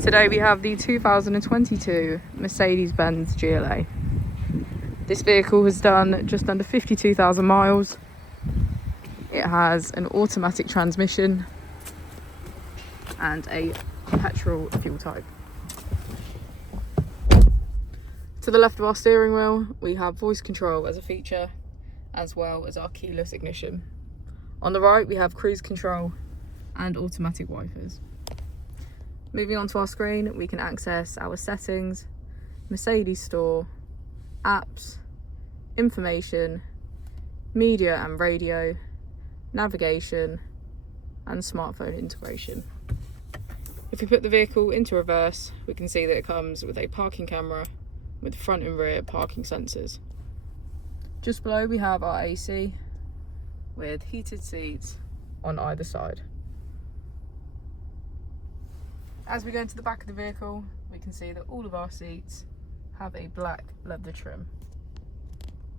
Today we have the 2022 Mercedes-Benz GLA. This vehicle has done just under 52,000 miles. It has an automatic transmission and a petrol fuel type. To the left of our steering wheel, we have voice control as a feature, as well as our keyless ignition. On the right, we have cruise control and automatic wipers. Moving on to our screen, we can access our settings, Mercedes store, apps, information, media and radio, navigation, and smartphone integration. If we put the vehicle into reverse, we can see that it comes with a parking camera with front and rear parking sensors. Just below we have our AC with heated seats on either side. As we go into the back of the vehicle, we can see that all of our seats have a black leather trim.